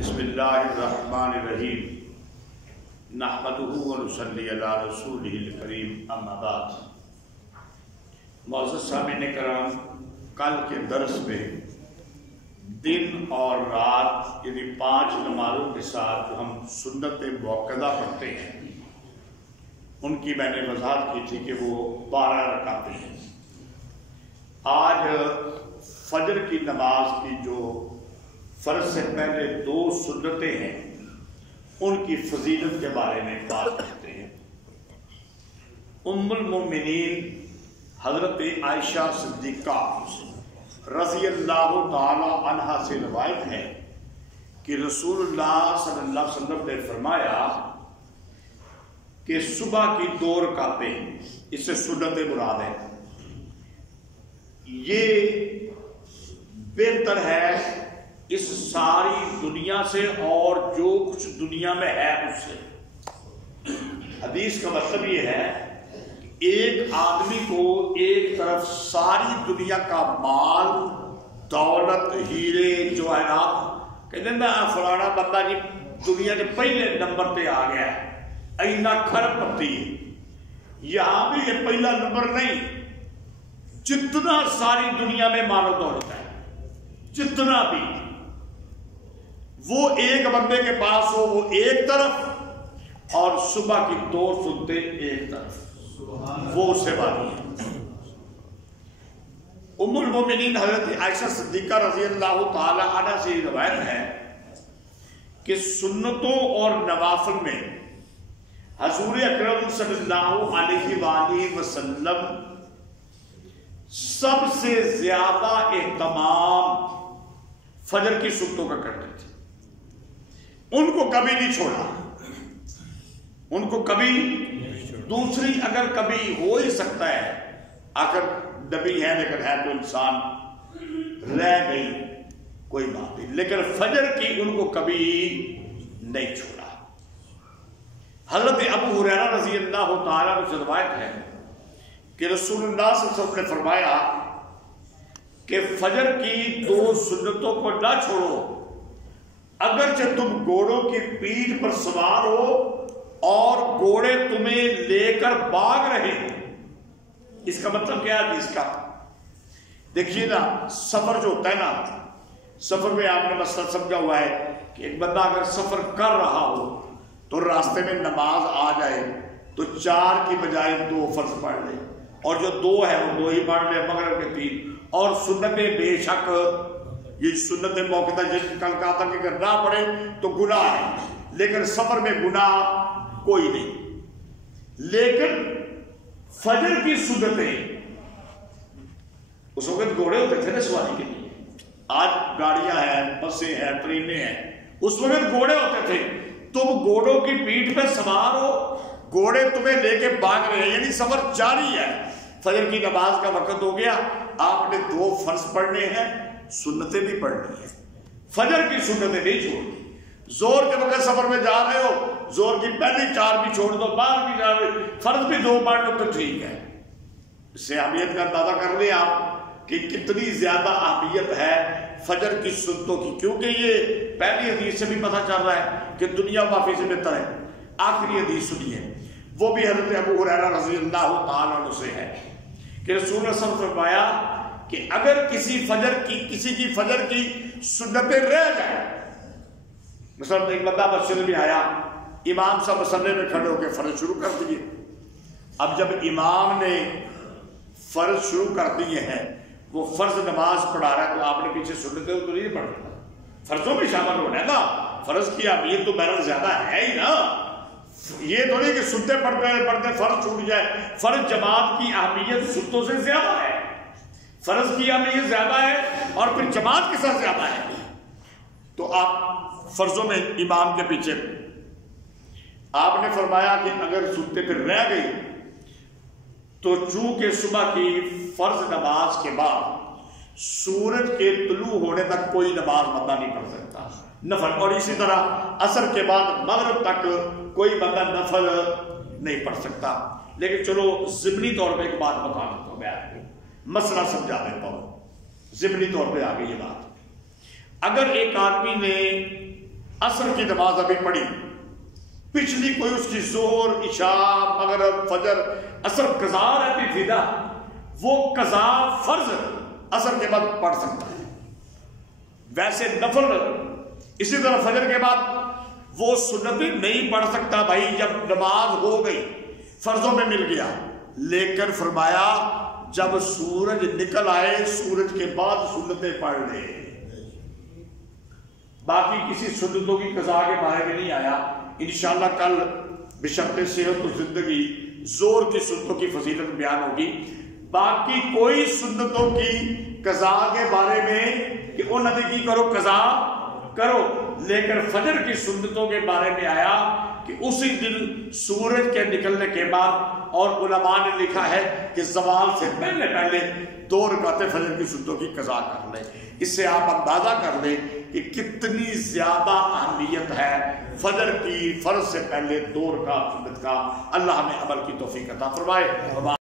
بسم اللہ الرحمن الرحیم نحمدہ ونصلی علی رسولہ الکریم اما بعد۔ معزز سامعین کرام، کل کے درس میں دن اور رات یعنی 5 نمازوں کے ساتھ ہم سنت موقدہ پڑھتے ہیں، ان کی میں نے وضاحت کی تھی کہ وہ 12 رکعتیں ہیں۔ آج فجر کی نماز کی جو فرض سے پہلے 2 سنتیں ہیں ان کی فضیلت کے بارے میں بات کرتے ہیں۔ ام المومنین حضرت عائشہ صدیقہ رضی اللہ تعالی عنہا سے روایت ہے کہ رسول اللہ صلی اللہ علیہ وسلم نے فرمایا کہ صبح کی 2 رکعتیں، اس سے سنت مراد ہے، یہ بہتر ہے اس ساری دنیا سے اور جو کچھ دنیا میں ہے اس سے۔ حدیث کا مطلب یہ ہے ایک آدمی کو ایک طرف ساری دنیا کا مال، دولت، ہیرے، جواہرات، کہتے ہیں نا فلانا بندہ جی دنیا کے پہلے نمبر پہ آ گیا ہے، اینا کھرب پتی ہے، یہاں بھی یہ پہلا نمبر نہیں، جتنا ساری دنیا میں مال و دولت ہے، جتنا بھی، وہ ایک بندے کے پاس ہو وہ ایک طرف اور صبح کی 2 سنتے ایک طرف، وہ اس سے بات ہے۔ ام المومنین حضرت عائشہ صدیقہ رضی اللہ تعالی عنہ سے روایت ہے کہ سنتوں اور نوافل میں حضور اکرم صلی اللہ علیہ وآلہ وسلم سب سے زیادہ اہتمام فجر کی سنتوں کا کرتے تھے، ان کو کبھی نہیں چھوڑا، ان کو کبھی دوسری اگر کبھی ہو ہی سکتا ہے، اگر نبی ہے لیکن ہے تو انسان رہ گئی کوئی بات نہیں، لیکن فجر کی ان کو کبھی نہیں چھوڑا۔ حضرت ابو ہریرہ رضی اللہ تعالیٰ عنہ سے روایت ہے کہ رسول اللہ صلی اللہ علیہ وسلم نے فرمایا کہ فجر کی 2 سنتوں کو نہ چھوڑو، اگرچہ تم گھوڑوں کی پیٹھ پر سوار ہو اور گھوڑے تمہیں لے کر بھاگ رہے ہیں۔ اس کا مطلب کیا ہے؟ اس کا دیکھیے نا، سفر جو ہوتا ہے نا، سفر میں آپ نے مسئلہ سمجھا ہوا ہے کہ ایک بندہ اگر سفر کر رہا ہو تو راستے میں نماز آ جائے تو 4 کی بجائے 2 فرض پڑھ لے، اور جو 2 ہے وہ 2 ہی پڑھ لے، مغرب کے 3، اور سنتیں بے شک یہ سنت موقع جس کل کہا تھا کہ اگر نہ پڑھے تو گناہ ہے، لیکن سفر میں گناہ کوئی نہیں۔ لیکن فجر کی سنتیں، اس وقت گھوڑے ہوتے تھے نا سواری کے لیے، آج گاڑیاں ہیں، بسیں ہیں، ٹرینیں ہیں، اس وقت گھوڑے ہوتے تھے، تم گھوڑوں کی پیٹھ پہ سوار ہو، گھوڑے تمہیں لے کے بھاگ رہے ہیں، یعنی سفر جاری ہے۔ فجر کی نماز کا وقت ہو گیا، آپ نے 2 فرض پڑھنے ہیں، سنتیں بھی پڑھنی ہیں، فجر کی سنتیں نہیں چھوڑنی۔ زور کے وقت سفر میں جا رہے ہو، زور کی پہلی 4 بھی چھوڑ دو، بعد بھی جا رہے، فرض بھی 2 پڑھ لو تو ٹھیک ہے۔ اس سے اہمیت کا اندازہ کر لیں آپ کہ کتنی زیادہ اہمیت ہے فجر کی سنتوں کی، کیونکہ یہ پہلی حدیث سے بھی پتہ چل رہا ہے کہ دنیا معافی سے بہتر ہے۔ آخری حدیث سنیے، وہ بھی حضرت ابو ہریرہ رضی اللہ تعالیٰ عنہ سے ہے کہ رسول اللہ صلی اللہ علیہ وسلم نے فرمایا کہ اگر کسی کی فجر کی سنتیں رہ جائیں، مثلا ایک بندہ مسجد میں آیا، امام صاحب مسلح میں کھڑے ہو کے فرض شروع کر دیے، اب جب امام نے فرض شروع کر دیے ہیں، وہ فرض نماز پڑھا رہا ہے تو آپ نے پیچھے سنتیں تو نہیں پڑھنا، فرضوں میں شامل ہونا ہے نا، فرض کی اہمیت تو بہرحال زیادہ ہے ہی نا، یہ تو نہیں کہ سنتے پڑھتے فرض چھوٹ جائے، فرض جماعت کی اہمیت سنتوں سے زیادہ ہے، فرض کی اہمیت زیادہ ہے اور پھر جماعت کے ساتھ زیادہ ہے، تو آپ فرضوں میں امام کے پیچھے، آپ نے فرمایا کہ اگر سنتے پھر رہ گئی تو چونکہ صبح کی فرض نماز کے بعد سورج کے طلوع ہونے تک کوئی نماز بندہ نہیں پڑھ سکتا نفل، اور اسی طرح عصر کے بعد مغرب تک کوئی بندہ نفل نہیں پڑھ سکتا۔ لیکن چلو ضمنی طور پہ ایک بات بتا دیتا ہوں، میں مسئلہ سمجھا دیتا ہوں، ضمنی طور پہ آ گئی یہ بات۔ اگر ایک آدمی نے عصر کی نماز ابھی پڑھی، پچھلی کوئی اس کی ظہر، عشاء، مغرب، فجر، عصر قضا رہتی تھی نا، وہ قضا فرض عصر کے بعد پڑھ سکتا ہے، ویسے نفل اسی طرح فجر کے بعد وہ سنت نہیں پڑھ سکتا بھائی جب نماز ہو گئی، فرضوں میں مل گیا، لیکن فرمایا جب سورج نکل آئے سورج کے بعد سنتیں پڑھ لے، باقی کسی سنتوں کی قضا کے بارے میں نہیں آیا۔ انشاءاللہ کل بشرط صحت و زندگی زور کی سنتوں کی فضیلت بیان ہوگی، باقی کوئی سنتوں کی قضا کے بارے میں کہ انہوں نے کی کرو قضا کرو، لیکن فجر کی سنتوں کے بارے میں آیا کہ اسی دن سورج کے نکلنے کے بعد، اور علماء نے لکھا ہے کہ زوال سے پہلے پہلے 2 رکعتیں فجر کی سنتوں کی قضا کر لیں۔ اس سے آپ اندازہ کر لیں کہ کتنی زیادہ اہمیت ہے فجر کی فرض سے پہلے 2 رکعت سنت کا۔ اللہ ہمیں عمل کی توفیق عطا فرمائے۔